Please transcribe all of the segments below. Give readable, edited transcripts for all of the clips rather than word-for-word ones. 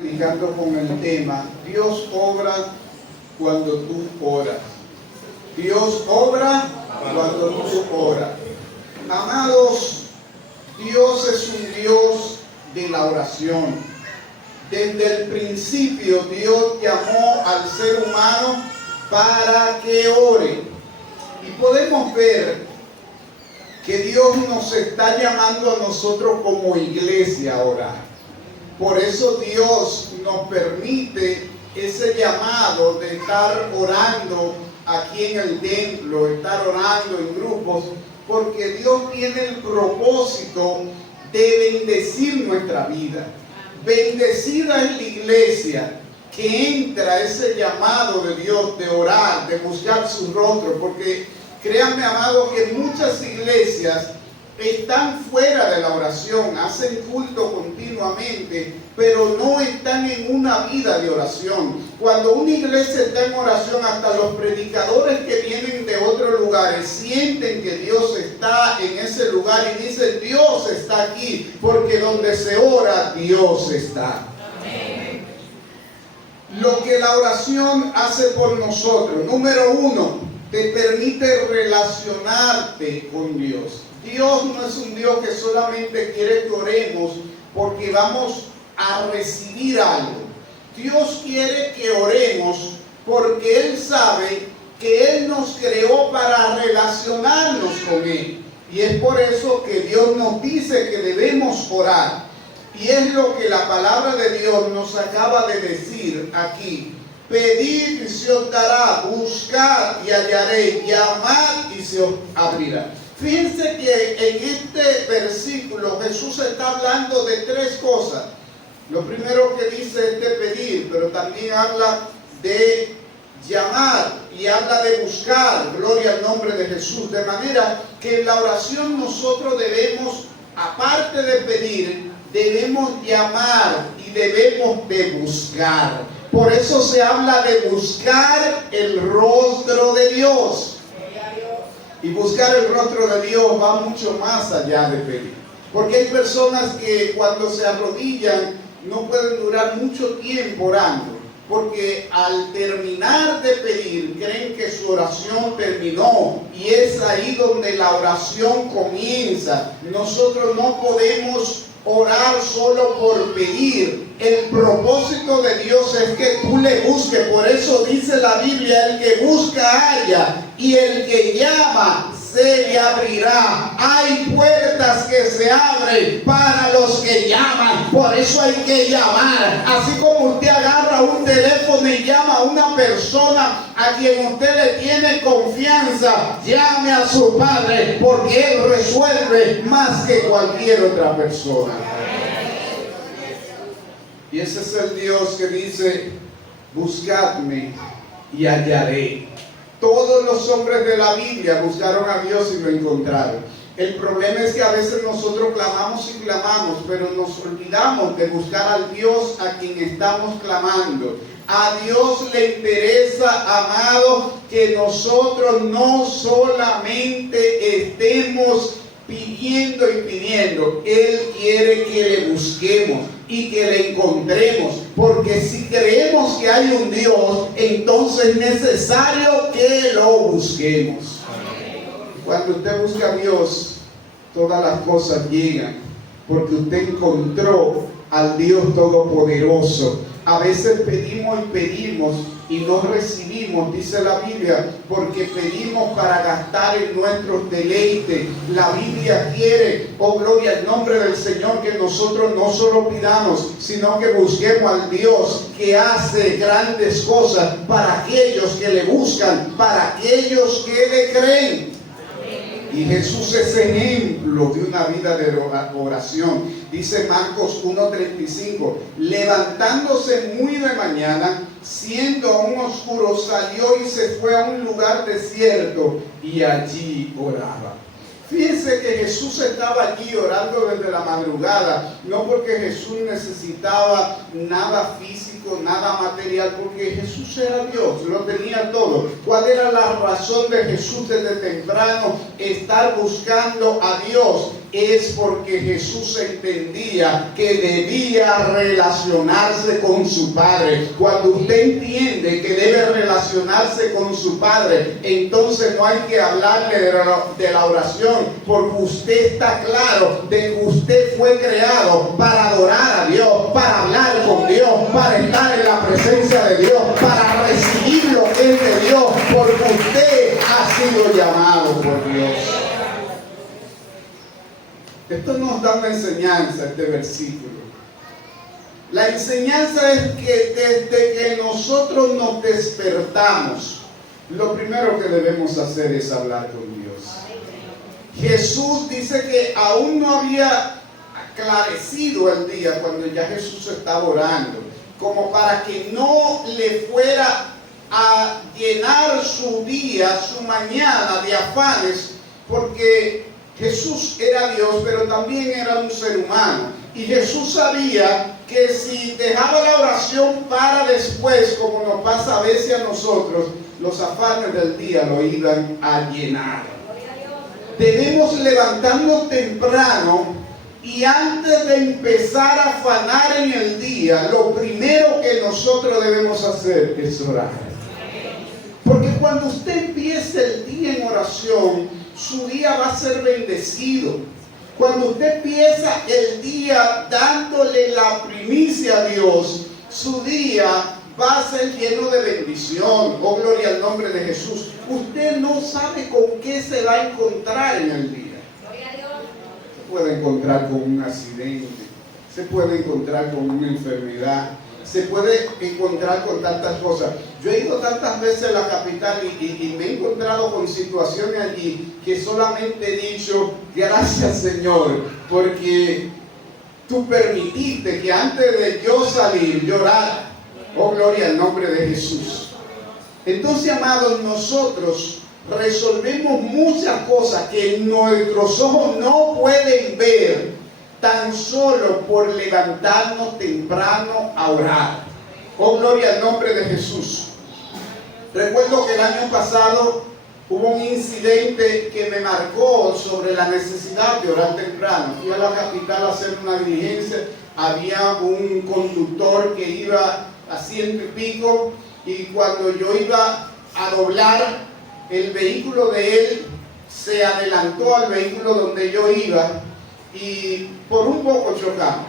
Predicando con el tema Dios obra cuando tú oras. Dios obra cuando tú oras. Amados, Dios es un Dios de la oración. Desde el principio Dios llamó al ser humano para que ore. Y podemos ver que Dios nos está llamando a nosotros como iglesia a orar. Por eso Dios nos permite ese llamado de estar orando aquí en el templo, estar orando en grupos, porque Dios tiene el propósito de bendecir nuestra vida. Bendecida es la iglesia que entra ese llamado de Dios de orar, de buscar su rostro, porque créanme, amados, que muchas iglesias están fuera de la oración, hacen culto continuamente, pero no están en una vida de oración. Cuando una iglesia está en oración, hasta los predicadores que vienen de otros lugares sienten que Dios está en ese lugar y dicen: Dios está aquí, porque donde se ora, Dios está. Amén. Lo que la oración hace por nosotros: número uno, te permite relacionarte con Dios. Dios no es un Dios que solamente quiere que oremos porque vamos a recibir algo. Dios quiere que oremos porque Él sabe que Él nos creó para relacionarnos con Él. Y es por eso que Dios nos dice que debemos orar. Y es lo que la palabra de Dios nos acaba de decir aquí. Pedid y se os dará, buscad y hallaréis, llamad y se os abrirá. Fíjense que en este versículo Jesús está hablando de tres cosas. Lo primero que dice es de pedir, pero también habla de llamar y habla de buscar. Gloria al nombre de Jesús. De manera que en la oración nosotros debemos, aparte de pedir, debemos llamar y debemos de buscar. Por eso se habla de buscar el rostro de Dios. Y buscar el rostro de Dios va mucho más allá de pedir. Porque hay personas que cuando se arrodillan no pueden durar mucho tiempo orando. Porque al terminar de pedir creen que su oración terminó. Y es ahí donde la oración comienza. Nosotros no podemos orar solo por pedir. El propósito de Dios es que tú le busques. Por eso dice la Biblia: el que busca halla, y el que llama se le abrirá. Hay puertas que se abren para los que llaman. Por eso hay que llamar. Así como usted agarra un teléfono y llama a una persona a quien usted le tiene confianza, llame a su Padre, porque Él resuelve más que cualquier otra persona. Y ese es el Dios que dice: buscadme y hallaré. Todos los hombres de la Biblia buscaron a Dios y lo encontraron. El problema es que a veces nosotros clamamos y clamamos, pero nos olvidamos de buscar al Dios a quien estamos clamando. A Dios le interesa, amado, que nosotros no solamente estemos pidiendo y pidiendo. Él quiere que le busquemos y que le encontremos, porque si creemos que hay un Dios, entonces es necesario que lo busquemos. Cuando usted busca a Dios, todas las cosas llegan, porque usted encontró al Dios Todopoderoso. A veces pedimos y pedimos y no recibimos, dice la Biblia, porque pedimos para gastar en nuestros deleites. La Biblia quiere, oh gloria al nombre del Señor, que nosotros no solo pidamos, sino que busquemos al Dios que hace grandes cosas para aquellos que le buscan, para aquellos que le creen. Y Jesús es ejemplo de una vida de oración. Dice Marcos 1:35, levantándose muy de mañana, siendo aún oscuro, salió y se fue a un lugar desierto y allí oraba. Fíjense que Jesús estaba allí orando desde la madrugada, no porque Jesús necesitaba nada físico físico, nada material, porque Jesús era Dios, lo tenía todo. ¿Cuál era la razón de Jesús desde temprano estar buscando a Dios? Es porque Jesús entendía que debía relacionarse con su Padre. Cuando usted entiende que debe relacionarse con su Padre, entonces no hay que hablarle de la oración, porque usted está claro de que usted fue creado para adorar a Dios, para hablar con Dios, para estar en la presencia de Dios, para recibir lo que es de Dios, porque usted ha sido llamado por Dios. Esto nos da una enseñanza, este versículo. La enseñanza es que desde que nosotros nos despertamos, lo primero que debemos hacer es hablar con Dios. Jesús dice que aún no había aclarecido el día cuando ya Jesús estaba orando, como para que no le fuera a llenar su día, su mañana de afanes, porque Jesús era Dios, pero también era un ser humano. Y Jesús sabía que si dejaba la oración para después, como nos pasa a veces a nosotros, los afanes del día lo iban a llenar. Debemos levantarnos temprano y antes de empezar a afanar en el día, lo primero que nosotros debemos hacer es orar. Porque cuando usted empiece el día en oración, su día va a ser bendecido. Cuando usted empieza el día dándole la primicia a Dios, su día va a ser lleno de bendición. Oh, gloria al nombre de Jesús. Usted no sabe con qué se va a encontrar en el día. Se puede encontrar con un accidente, se puede encontrar con una enfermedad, se puede encontrar con tantas cosas. Yo he ido tantas veces a la capital y me he encontrado con situaciones allí que solamente he dicho, gracias Señor, porque tú permitiste que antes de yo salir llorara. Oh, gloria al nombre de Jesús. Entonces, amados, nosotros resolvemos muchas cosas que nuestros ojos no pueden ver, tan solo por levantarnos temprano a orar. Oh, gloria al nombre de Jesús. Recuerdo que el año pasado hubo un incidente que me marcó sobre la necesidad de orar temprano. Fui a la capital a hacer una diligencia. Había un conductor que iba a 100 y pico, y cuando yo iba a doblar, el vehículo de él se adelantó al vehículo donde yo iba y por un poco chocamos,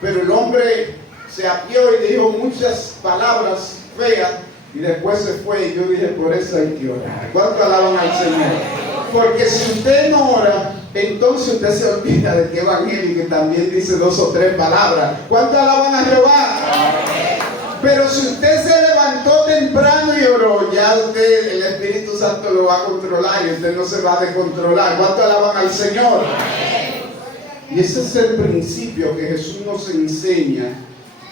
pero el hombre se apió y dijo muchas palabras feas y después se fue, y yo dije, por eso hay que orar. ¿Cuánto alaban al Señor? Porque si usted no ora, entonces usted se olvida de que evangélico también dice 2 o 3 palabras. ¿Cuánto alaban a Jehová? Pero si usted se levantó temprano y oró, ya usted, el Espíritu Santo lo va a controlar y usted no se va a descontrolar. ¿Cuánto alaban al Señor? Y ese es el principio que Jesús nos enseña,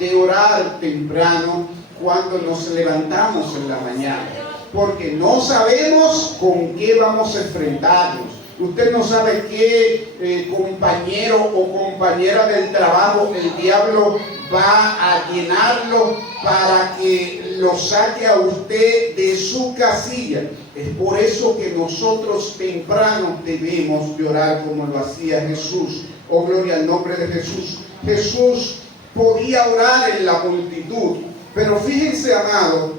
de orar temprano cuando nos levantamos en la mañana. Porque no sabemos con qué vamos a enfrentarnos. Usted no sabe qué compañero o compañera del trabajo el diablo va a llenarlo para que lo saque a usted de su casilla. Es por eso que nosotros temprano debemos orar como lo hacía Jesús. Oh, gloria al nombre de Jesús. Jesús podía orar en la multitud, pero fíjense, amado,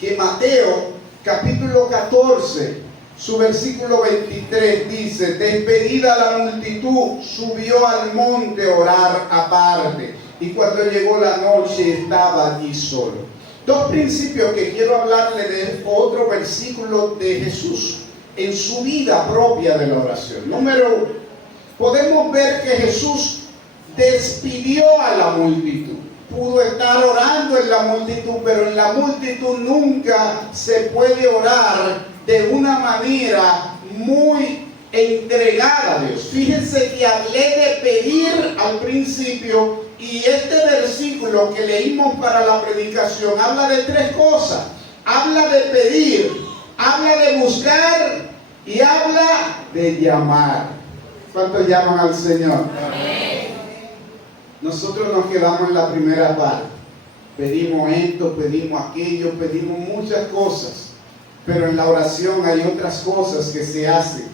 que Mateo capítulo 14, su versículo 23 dice, despedida la multitud, subió al monte a orar aparte, y cuando llegó la noche estaba allí solo. Dos principios que quiero hablarle de otro versículo de Jesús en su vida propia de la oración. Número 1, podemos ver que Jesús despidió a la multitud. Pudo estar orando en la multitud, pero en la multitud nunca se puede orar de una manera muy entregada a Dios. Fíjense que hablé de pedir al principio, y este versículo que leímos para la predicación habla de 3 cosas. Habla de pedir, habla de buscar y habla de llamar. ¿Cuántos llaman al Señor? Amén. Nosotros nos quedamos en la primera parte. Pedimos esto, pedimos aquello, pedimos muchas cosas, pero en la oración hay otras cosas que se hacen.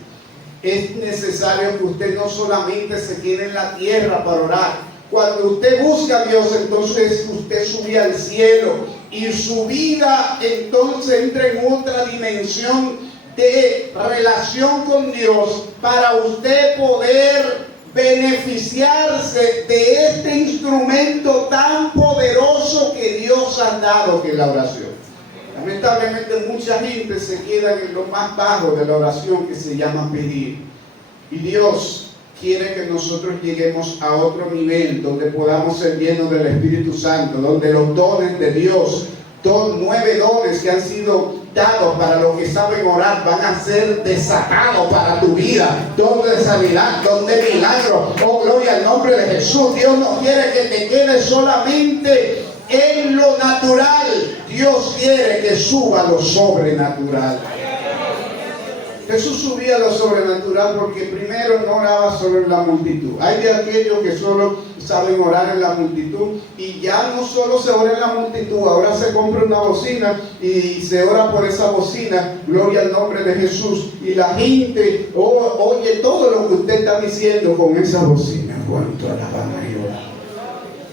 Es necesario que usted no solamente se quede en la tierra para orar. Cuando usted busca a Dios, entonces usted sube al cielo y su vida entonces entra en otra dimensión de relación con Dios para usted poder beneficiarse de este instrumento tan poderoso que Dios ha dado, que es la oración. Lamentablemente mucha gente se queda en lo más bajo de la oración, que se llama pedir. Y Dios quiere que nosotros lleguemos a otro nivel donde podamos ser llenos del Espíritu Santo, donde los dones de Dios, 9 dones que han sido dados para los que saben orar, van a ser desatados para tu vida. Don de sanidad, don de milagro. Oh, gloria al nombre de Jesús. Dios no quiere que te quedes solamente en lo natural. Dios quiere que suba lo sobrenatural. Jesús subía lo sobrenatural porque primero no oraba sobre la multitud. Hay de aquellos que solo saben orar en la multitud, y ya no solo se ora en la multitud, ahora se compra una bocina y se ora por esa bocina, gloria al nombre de Jesús, y la gente oye todo lo que usted está diciendo con esa bocina. Cuánto alaban a Dios.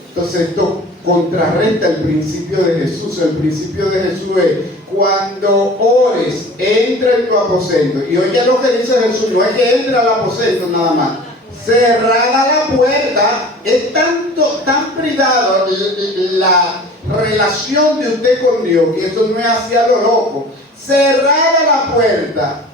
Entonces esto contrarresta el principio de Jesús. El principio de Jesús es: cuando ores, entra en tu aposento. Y oye lo que dice Jesús, no es que entra al aposento nada más. Cerrada la puerta, es tan privado la relación de usted con Dios, que eso no es hacia lo loco. Cerrada la puerta,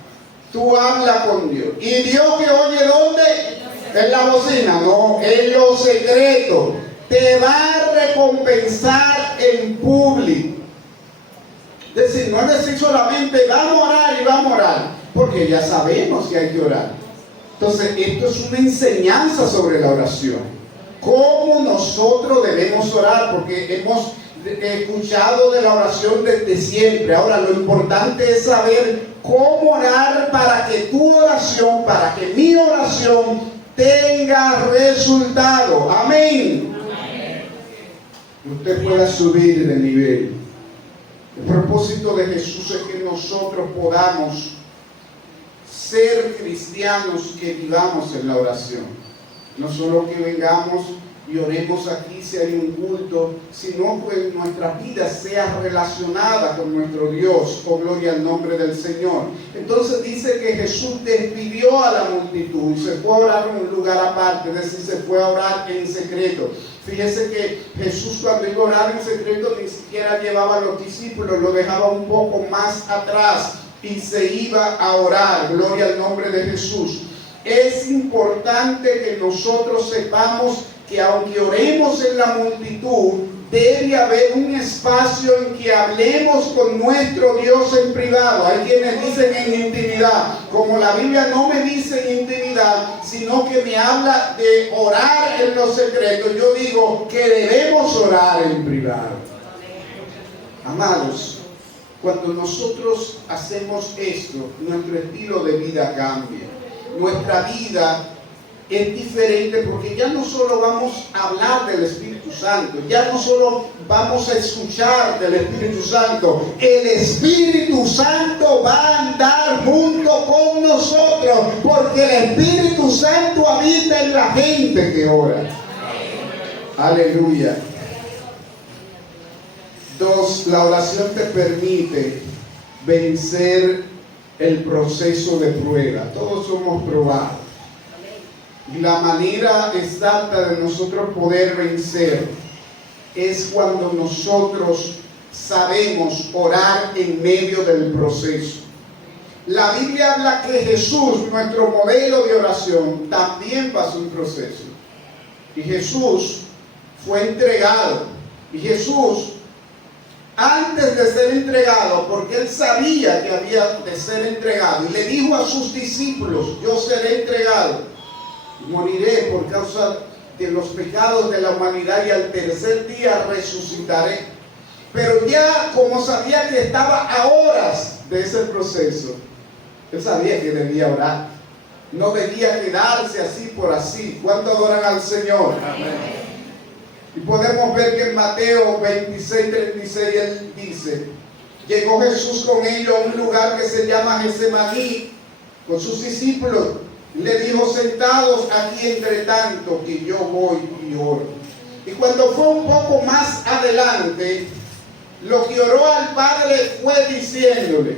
tú hablas con Dios. ¿Y Dios que oye dónde? En la bocina. No, en lo secreto. Te va a recompensar en público. Es decir, no es decir solamente vamos a orar y vamos a orar, porque ya sabemos que hay que orar. Entonces, esto es una enseñanza sobre la oración. Cómo nosotros debemos orar, porque hemos escuchado de la oración desde siempre. Ahora, lo importante es saber cómo orar para que tu oración, para que mi oración tenga resultado. Amén. Usted pueda subir de nivel. El propósito de Jesús es que nosotros podamos ser cristianos que vivamos en la oración. No solo que vengamos y oremos aquí si hay un culto, sino que nuestra vida sea relacionada con nuestro Dios. Oh, gloria al nombre del Señor. Entonces dice que Jesús despidió a la multitud y se fue a orar en un lugar aparte, es decir, se fue a orar en secreto. Fíjese que Jesús, cuando iba a orar en secreto, ni siquiera llevaba a los discípulos, lo dejaba un poco más atrás y se iba a orar. Gloria al nombre de Jesús. Es importante que nosotros sepamos que aunque oremos en la multitud, debe haber un espacio en que hablemos con nuestro Dios en privado. Hay quienes dicen en intimidad. Como la Biblia no me dice en intimidad, sino que me habla de orar en lo secreto, yo digo que debemos orar en privado. Amados, cuando nosotros hacemos esto, nuestro estilo de vida cambia. Nuestra vida es diferente, porque ya no solo vamos a hablar del Espíritu Santo, ya no solo vamos a escuchar del Espíritu Santo, el Espíritu Santo va a andar junto con nosotros, porque el Espíritu Santo habita en la gente que ora. Aleluya. 2, la oración te permite vencer el proceso de prueba. Todos somos probados. Y la manera exacta de nosotros poder vencer es cuando nosotros sabemos orar en medio del proceso. La Biblia habla que Jesús, nuestro modelo de oración, también pasó un proceso. Y Jesús fue entregado. Y Jesús, antes de ser entregado, porque él sabía que había de ser entregado, y le dijo a sus discípulos: yo seré entregado, moriré por causa de los pecados de la humanidad, y al tercer día resucitaré. Pero ya, como sabía que estaba a horas de ese proceso, él sabía que debía orar. No debía quedarse así por así. ¿Cuánto adoran al Señor? Amén. Y podemos ver que en Mateo 26:36 él dice: llegó Jesús con ellos a un lugar que se llama Getsemaní con sus discípulos. Le dijo: sentados aquí entre tanto que yo voy y oro. Y cuando fue un poco más adelante, lo que oró al Padre fue diciéndole: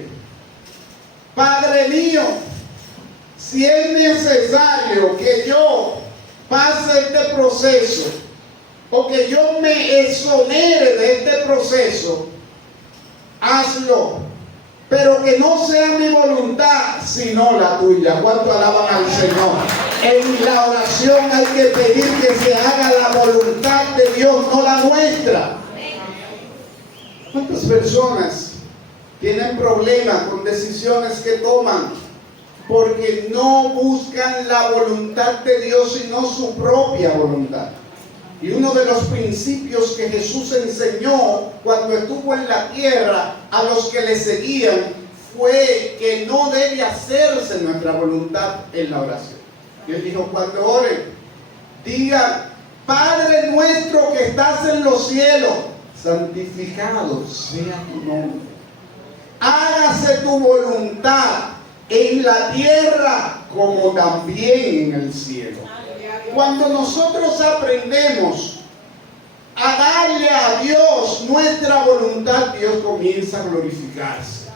Padre mío, si es necesario que yo pase este proceso o que yo me exonere de este proceso, hazlo, pero que no sea mi voluntad sino la tuya. ¿Cuánto alaban al Señor? En la oración hay que pedir que se haga la voluntad de Dios, no la nuestra. ¿Cuántas personas tienen problemas con decisiones que toman porque no buscan la voluntad de Dios sino su propia voluntad? Y uno de los principios que Jesús enseñó cuando estuvo en la tierra a los que le seguían fue que no debe hacerse nuestra voluntad en la oración. Y él dijo: cuando oren, digan: Padre nuestro que estás en los cielos, santificado sea tu nombre. Hágase tu voluntad en la tierra como también en el cielo. Cuando nosotros aprendemos a darle a Dios nuestra voluntad, Dios comienza a glorificarse.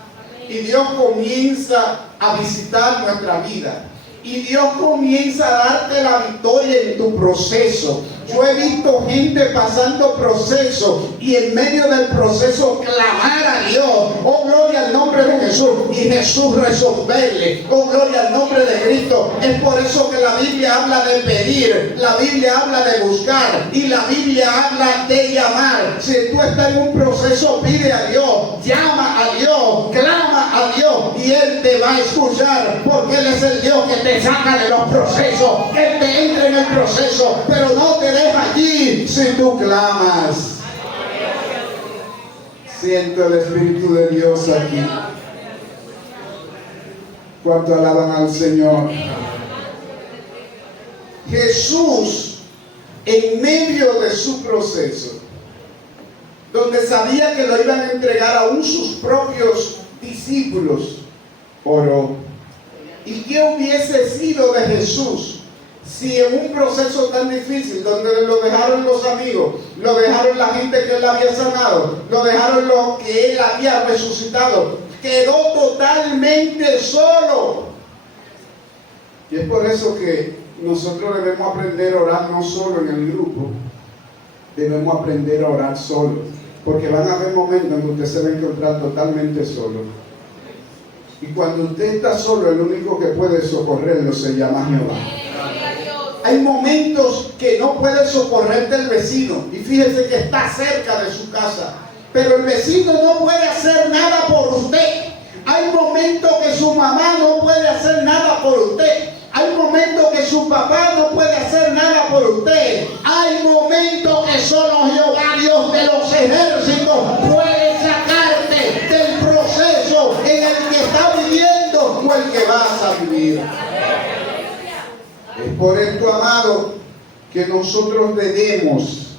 Y Dios comienza a visitar nuestra vida. Y Dios comienza a darte la victoria en tu proceso. Yo he visto gente pasando procesos y en medio del proceso clamar a Dios: oh, gloria al nombre de Jesús, y Jesús resolverle. Oh, gloria al nombre de Cristo. Es por eso que la Biblia habla de pedir, la Biblia habla de buscar y la Biblia habla de llamar. Si tú estás en un proceso, pide a Dios, llama a Dios, clama a Dios y Él te va a escuchar, porque Él es el Dios que te saca de los procesos. Él te entra en el proceso, pero no te deja allí si tú clamas. Siento el Espíritu de Dios aquí. ¿Cuánto alaban al Señor? Jesús, en medio de su proceso, donde sabía que lo iban a entregar aún sus propios discípulos, oró. ¿Y qué hubiese sido de Jesús si en un proceso tan difícil, donde lo dejaron los amigos, lo dejaron la gente que él había sanado, lo dejaron los que él había resucitado, quedó totalmente solo? Y es por eso que nosotros debemos aprender a orar no solo en el grupo, debemos aprender a orar solo, porque van a haber momentos en que usted se va a encontrar totalmente solo. Y cuando usted está solo, el único que puede socorrerlo se llama Jehová. Hay momentos que no puede socorrerte el vecino, y fíjese que está cerca de su casa, pero el vecino no puede hacer nada por usted. Hay momentos que su mamá no puede hacer nada por usted. Hay momentos que su papá no puede hacer nada por usted. Hay momentos que solo Jehová, Dios de los ejércitos, puede sacarte del proceso en el que está viviendo o el que vas a vivir. Es por esto, amado, que nosotros debemos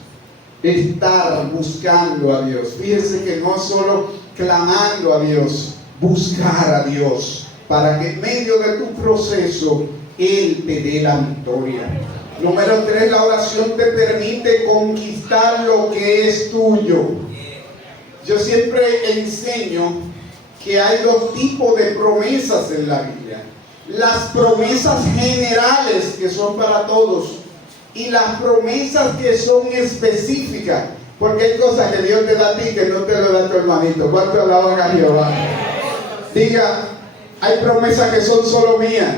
estar buscando a Dios. Fíjense que no solo clamando a Dios, buscar a Dios, para que en medio de tu proceso Él te dé la victoria. Número 3, la oración te permite conquistar lo que es tuyo. Yo siempre enseño que hay dos tipos de promesas en la Biblia: las promesas generales, que son para todos, y las promesas que son específicas, porque hay cosas que Dios te da a ti que no te lo da a tu hermanito. ¿Cuánto alaban a Jehová? Diga: hay promesas que son solo mías.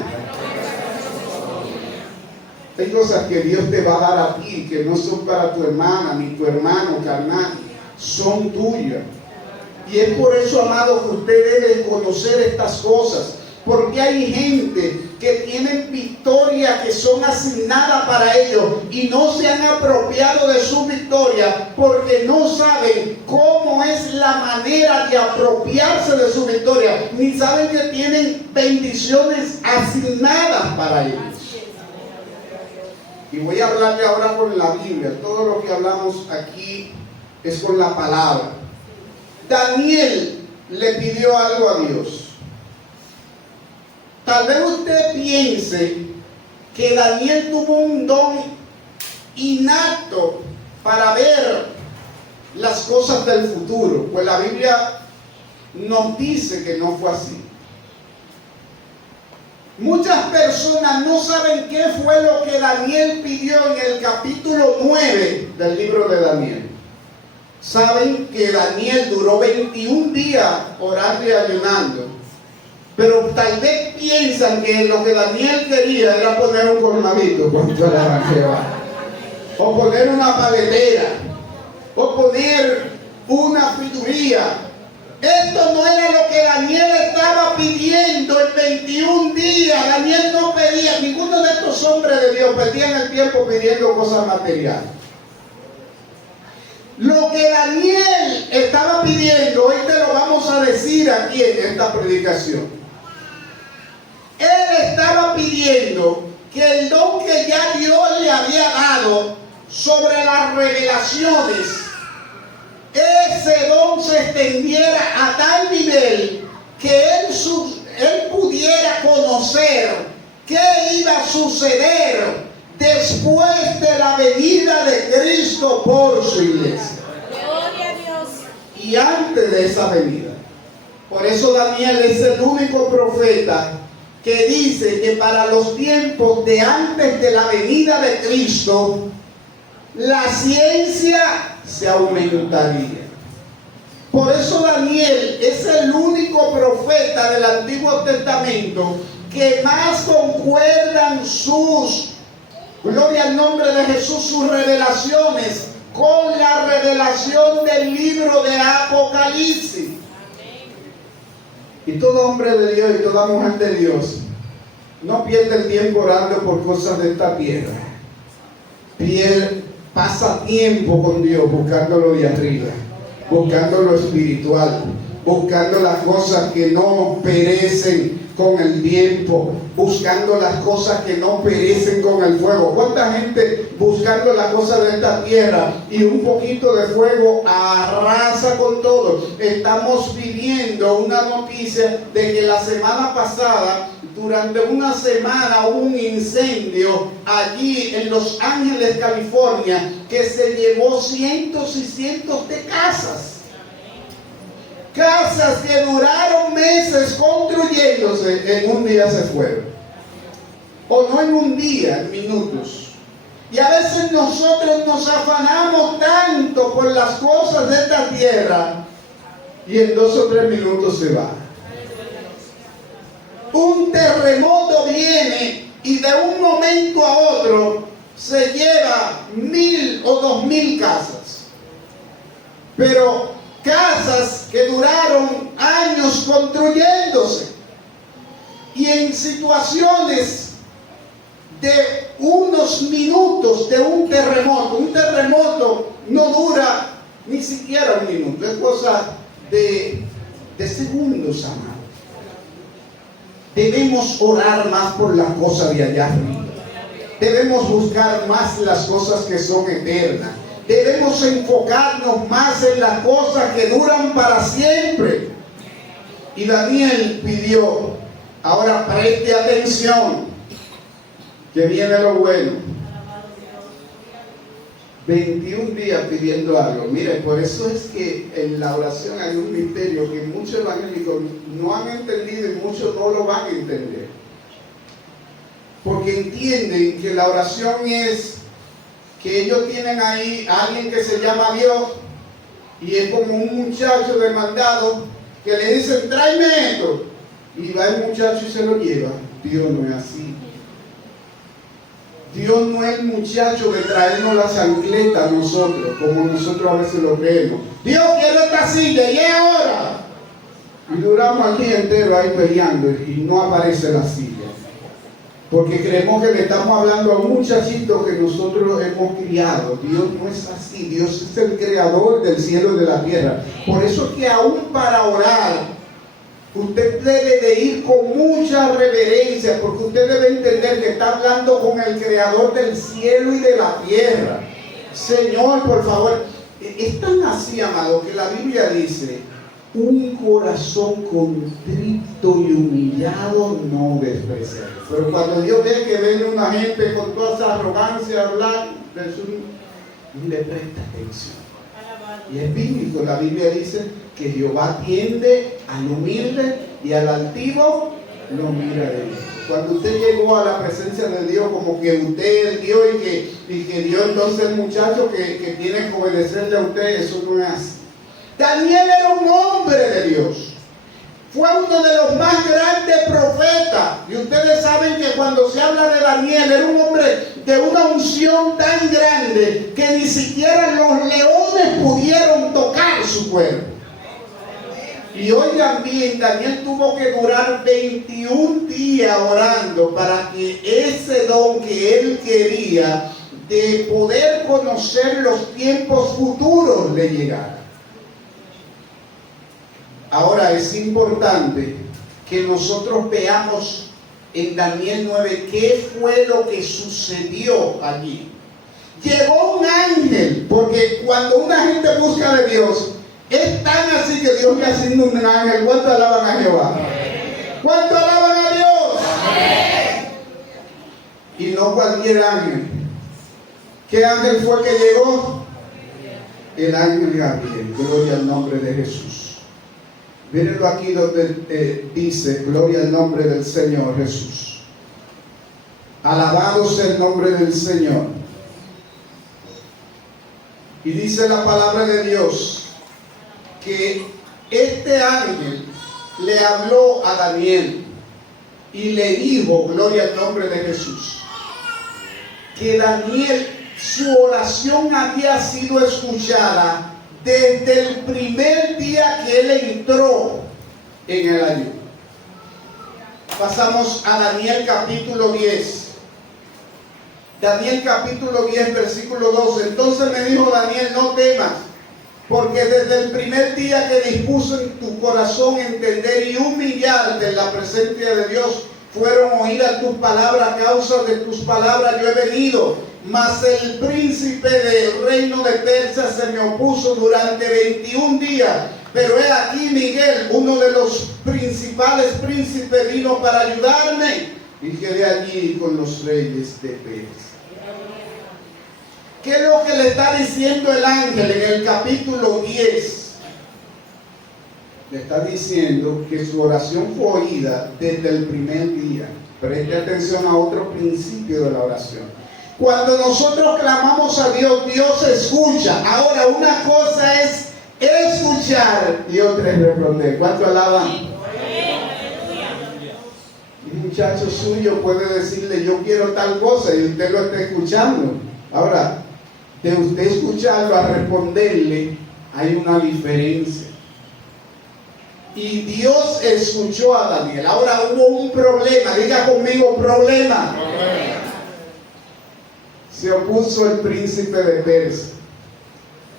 Hay cosas que Dios te va a dar a ti que no son para tu hermana ni tu hermano carnal, son tuyas. Y es por eso, amado, que usted debe conocer estas cosas, porque hay gente que tienen victorias que son asignadas para ellos y no se han apropiado de su victoria porque no saben cómo es la manera de apropiarse de su victoria, ni saben que tienen bendiciones asignadas para ellos. Y voy a hablarle ahora con la Biblia. Todo lo que hablamos aquí es con la palabra. Daniel le pidió algo a Dios. Tal vez usted piense que Daniel tuvo un don innato para ver las cosas del futuro, pues la Biblia nos dice que no fue así. Muchas personas no saben qué fue lo que Daniel pidió en el capítulo 9 del libro de Daniel. Saben que Daniel duró 21 días orando y ayunando, pero tal vez piensan que lo que Daniel quería era poner un colmadito contra la banquera, o poner una paletera, o poner una friduría. Esto no era lo que Daniel estaba pidiendo en 21 días. Daniel no pedía, ninguno de estos hombres de Dios perdían el tiempo pidiendo cosas materiales. Lo que Daniel estaba pidiendo, hoy te lo vamos a decir aquí en esta predicación. Él estaba pidiendo que el don que ya Dios le había dado sobre las revelaciones, ese don se extendiera a tal nivel que él pudiera conocer qué iba a suceder después de la venida de Cristo por su iglesia. Gloria a Dios. Y antes de esa venida. Por eso Daniel es el único profeta que dice que para los tiempos de antes de la venida de Cristo, la ciencia se aumentaría. Por eso Daniel es el único profeta del Antiguo Testamento que más concuerdan sus, gloria al nombre de Jesús, sus revelaciones con la revelación del libro de Apocalipsis. Y todo hombre de Dios y toda mujer de Dios no pierde el tiempo orando por cosas de esta tierra. Pasa tiempo con Dios buscando lo de arriba, buscando lo espiritual, buscando las cosas que no perecen con el tiempo, buscando las cosas que no perecen con el fuego. ¿Cuánta gente buscando las cosas de esta tierra y un poquito de fuego arrasa con todo? Estamos viviendo una noticia de que la semana pasada, durante una semana, hubo un incendio allí en Los Ángeles, California, que se llevó cientos y cientos de casas. Casas que duraron meses construyéndose, en un día se fueron. O no en un día, en minutos. Y a veces nosotros nos afanamos tanto por las cosas de esta tierra y en 2 o 3 minutos se va. Un terremoto viene y de un momento a otro se lleva 1000 o 2000 casas. Pero casas que duraron años construyéndose y en situaciones de unos minutos de un terremoto no dura ni siquiera un minuto, es cosa de segundos, amados. Debemos orar más por las cosas de allá arriba, debemos buscar más las cosas que son eternas. Debemos enfocarnos más en las cosas que duran para siempre. Y Daniel pidió, ahora preste atención, que viene lo bueno. 21 días pidiendo algo. Mire, por eso es que en la oración hay un misterio que muchos evangélicos no han entendido y muchos no lo van a entender. Porque entienden que la oración es que ellos tienen ahí a alguien que se llama Dios y es como un muchacho demandado que le dicen tráeme esto y va el muchacho y se lo lleva. Dios no es así. Dios no es el muchacho de traernos la chancleta a nosotros como nosotros a veces lo creemos. Dios quiere esta silla y es ahora. Y duramos el día entero ahí peleando y no aparece la silla. Porque creemos que le estamos hablando a un muchachito que nosotros hemos criado. Dios no es así. Dios es el creador del cielo y de la tierra. Por eso es que aún para orar Usted debe de ir con mucha reverencia, porque usted debe entender que está hablando con el creador del cielo y de la tierra. Señor, por favor, es tan así, amado, que la Biblia dice: un corazón contrito y humillado no despreciaré. Pero cuando Dios ve que viene una gente con toda esa arrogancia a hablar, no le presta atención. Y es bíblico, la Biblia dice que Jehová atiende al humilde y al altivo lo mira de él. Cuando usted llegó a la presencia de Dios, como que usted es Dios y que Dios entonces el muchacho que tiene que obedecerle a usted, eso no es así. Daniel era un hombre de Dios. Fue uno de los más grandes profetas. Y ustedes saben que cuando se habla de Daniel, era un hombre de una unción tan grande que ni siquiera los leones pudieron tocar su cuerpo. Y oigan bien, Daniel tuvo que durar 21 días orando para que ese don que él quería de poder conocer los tiempos futuros le llegara. Ahora es importante que nosotros veamos en Daniel 9 qué fue lo que sucedió allí. Llegó un ángel, porque cuando una gente busca de Dios, es tan así que Dios le asigna un ángel. ¿Cuánto alaban a Jehová? ¿Cuánto alaban a Dios? Y no cualquier ángel. ¿Qué ángel fue que llegó? El ángel Gabriel. Gloria al nombre de Jesús. Mírenlo aquí donde dice: gloria al nombre del Señor Jesús. Alabado sea el nombre del Señor. Y dice la palabra de Dios que este ángel le habló a Daniel y le dijo, gloria al nombre de Jesús, que Daniel, su oración había sido escuchada desde el primer día que él entró en el ayuno. Pasamos a Daniel capítulo 10. Daniel capítulo 10 versículo 12. Entonces me dijo Daniel: no temas, porque desde el primer día que dispuso en tu corazón entender y humillarte en la presencia de Dios, fueron oídas tus palabras. A causa de tus palabras yo he venido. Mas el príncipe del reino de Persia se me opuso durante 21 días. Pero he aquí Miguel, uno de los principales príncipes, vino para ayudarme, y quedé allí con los reyes de Persia. ¿Qué es lo que le está diciendo el ángel en el capítulo 10? Le está diciendo que su oración fue oída desde el primer día. Preste atención a otro principio de la oración. Cuando nosotros clamamos a Dios, Dios escucha. Ahora, una cosa es escuchar y otra es responder. ¿Cuánto alaban? Un muchacho suyo puede decirle: yo quiero tal cosa, y usted lo está escuchando. Ahora, de usted escucharlo a responderle, hay una diferencia. Y Dios escuchó a Daniel. Ahora hubo un problema. Diga conmigo: problema. Se opuso el príncipe de Persia.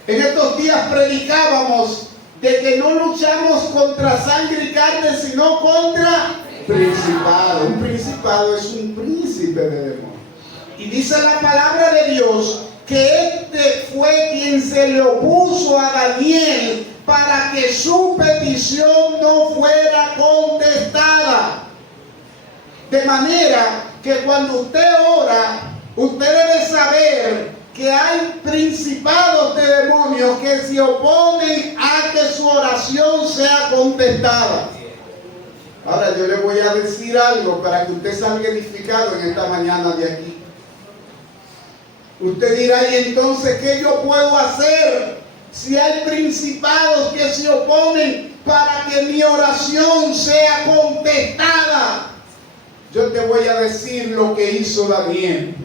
En estos días predicábamos de que no luchamos contra sangre y carne, sino contra principado. Un principado es un príncipe de demonios. Y dice la palabra de Dios que este fue quien se le opuso a Daniel para que su petición no fuera contestada. De manera que cuando usted ora, usted debe saber que hay principados de demonios que se oponen a que su oración sea contestada. Ahora yo le voy a decir algo para que usted salga edificado en esta mañana de aquí. Usted dirá: ¿y entonces qué yo puedo hacer si hay principados que se oponen para que mi oración sea contestada? Yo te voy a decir lo que hizo Daniel.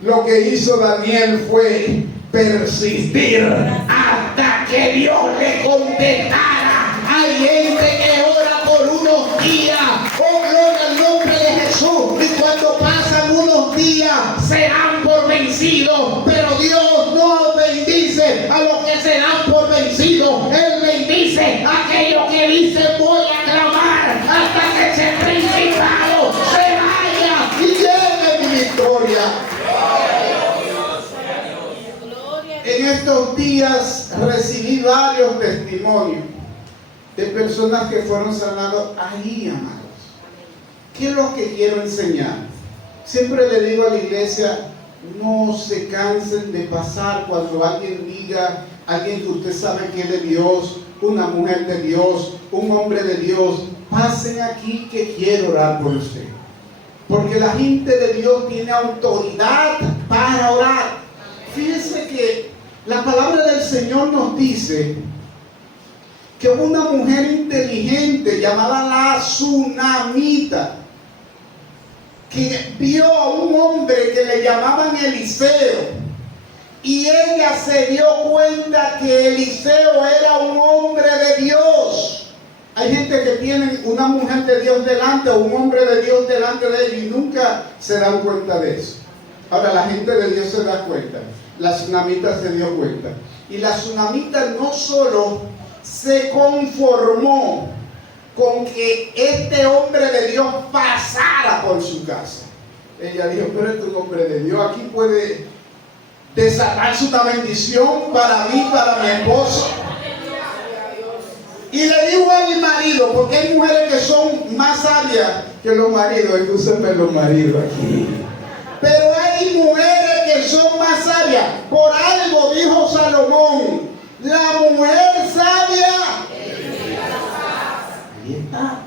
Lo que hizo Daniel fue persistir hasta que Dios le contestara. Hay gente que ora por unos días, oh gloria al nombre de Jesús, y cuando pasan unos días se dan por vencidos, pero Dios no bendice a los que se dan por vencidos. Él bendice a aquellos que dicen: voy a clamar estos días recibí varios testimonios de personas que fueron sanados ahí, amados. ¿Qué es lo que quiero enseñar? Siempre le digo a la iglesia, no se cansen de pasar cuando alguien diga, alguien que usted sabe que es de Dios, una mujer de Dios, un hombre de Dios, pasen aquí que quiero orar por usted. Porque la gente de Dios tiene autoridad para orar. Fíjense que la palabra del Señor nos dice que una mujer inteligente llamada la Tsunamita, que vio a un hombre que le llamaban Eliseo, y ella se dio cuenta que Eliseo era un hombre de Dios. Hay gente que tiene una mujer de Dios delante o un hombre de Dios delante de ellos y nunca se dan cuenta de eso. Ahora la gente de Dios se da cuenta. La Tsunamita se dio cuenta. Y la Tsunamita no solo se conformó con que este hombre de Dios pasara por su casa. Ella dijo, pero este es un hombre de Dios, aquí puede desatarse una bendición para mí, para mi esposo. Y le dijo a mi marido, porque hay mujeres que son más sabias que los maridos, escúchenme los maridos aquí. Pero hay mujeres que son más sabias. Por algo dijo Salomón, la mujer sabia. Ahí está.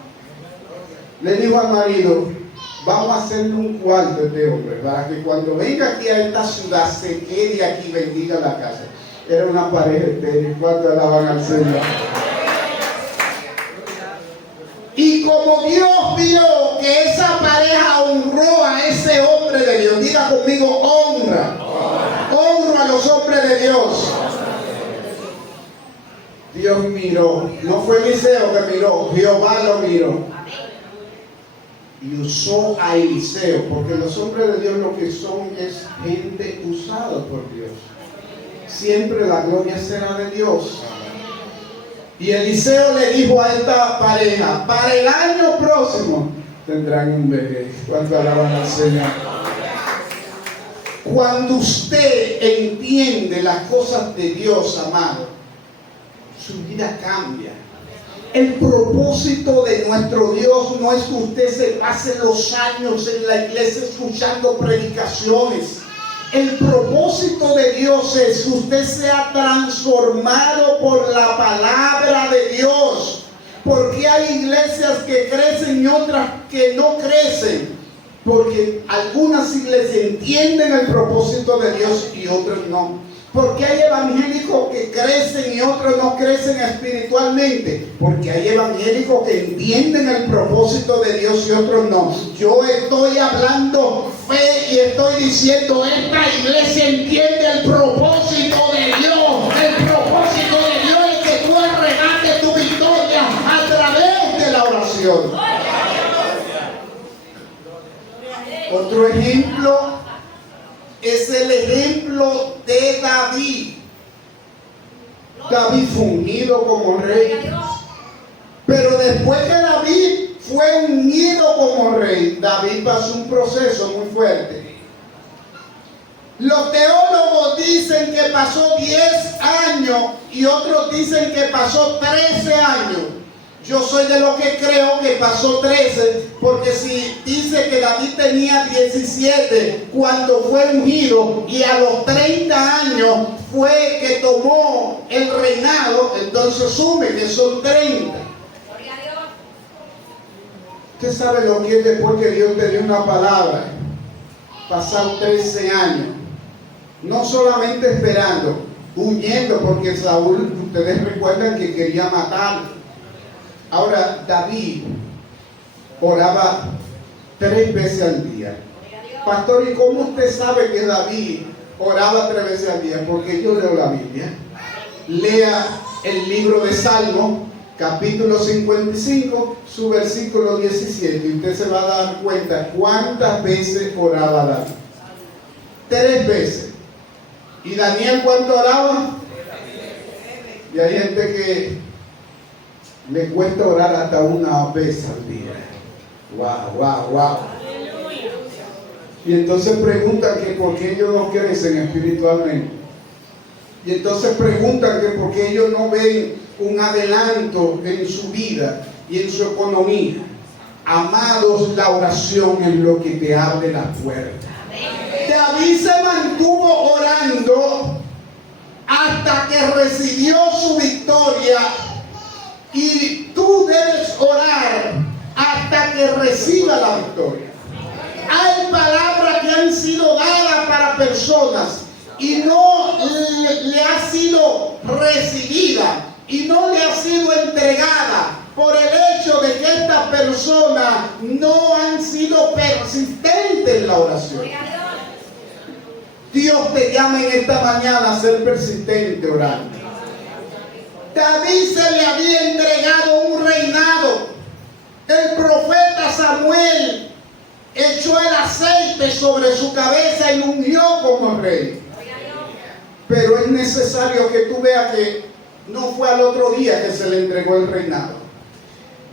Le dijo al marido, vamos a hacerle un cuarto a este hombre, para que cuando venga aquí a esta ciudad se quede aquí y bendiga la casa. Era una pareja estéril, cuando alaban al Señor. Y como Dios vio que esa pareja honró a ese hombre de Dios, diga conmigo, honra. Honra a los hombres de Dios. Dios miró, no fue Eliseo que miró, Jehová lo miró. Y usó a Eliseo, porque los hombres de Dios lo que son es gente usada por Dios. Siempre la gloria será de Dios. Y Eliseo le dijo a esta pareja, para el año próximo tendrán un bebé. ¿Cuánto alaban al Señor? Cuando usted entiende las cosas de Dios, amado, su vida cambia. El propósito de nuestro Dios no es que usted se pase los años en la iglesia escuchando predicaciones. El propósito de Dios es que usted sea transformado por la palabra de Dios. Porque hay iglesias que crecen y otras que no crecen. Porque algunas iglesias entienden el propósito de Dios y otras no. Porque hay evangélicos que crecen y otros no crecen espiritualmente. Porque hay evangélicos que entienden el propósito de Dios y otros no. Yo estoy hablando fe y estoy diciendo, esta iglesia entiende el propósito de Dios. El propósito de Dios es que tú arrebates tu victoria a través de la oración. Otro ejemplo es el ejemplo de David. David fue ungido como rey. Pero después que David fue ungido como rey, David pasó un proceso muy fuerte. Los teólogos dicen que pasó 10 años y otros dicen que pasó 13 años. Yo soy de los que creo que pasó 13, porque si dice que David tenía 17 cuando fue ungido y a los 30 años fue que tomó el reinado, entonces sume que son 30. Usted sabe lo que es después que Dios te dio una palabra, pasar 13 años, no solamente esperando, huyendo, porque Saúl, ustedes recuerdan que quería matarlo. Ahora, David oraba 3 veces al día. Pastor, ¿y cómo usted sabe que David oraba 3 veces al día? Porque yo leo la Biblia. Lea el libro de Salmos, capítulo 55, su versículo 17. Y usted se va a dar cuenta cuántas veces oraba David. 3 veces. ¿Y Daniel cuánto oraba? Y hay gente que le cuesta orar hasta 1 vez al día. Wow. Y entonces preguntan que por qué ellos no crecen espiritualmente. Y entonces preguntan que por qué ellos no ven un adelanto en su vida y en su economía. Amados, la oración es lo que te abre las puertas. David se mantuvo orando hasta que recibió su victoria, y tú debes orar hasta que reciba la victoria. Hay palabras que han sido dadas para personas y no le ha sido recibida y no le ha sido entregada por el hecho de que estas personas no han sido persistentes en la oración. Dios te llama en esta mañana a ser persistente orando. David se le había entregado un reinado. El profeta Samuel echó el aceite sobre su cabeza y lo ungió como rey. Pero es necesario que tú veas que no fue al otro día que se le entregó el reinado.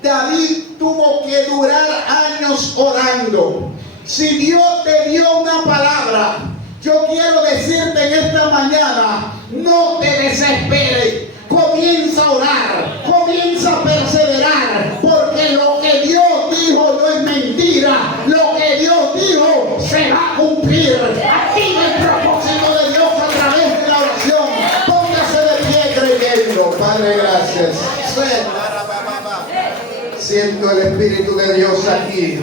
David tuvo que durar años orando. Si Dios te dio una palabra, yo quiero decirte en esta mañana, no te desesperes. Comienza a orar, comienza a perseverar, porque lo que Dios dijo no es mentira. Lo que Dios dijo se va a cumplir. Activa el propósito de Dios a través de la oración. Póngase de pie creyendo. Padre, gracias. Siento el Espíritu de Dios aquí.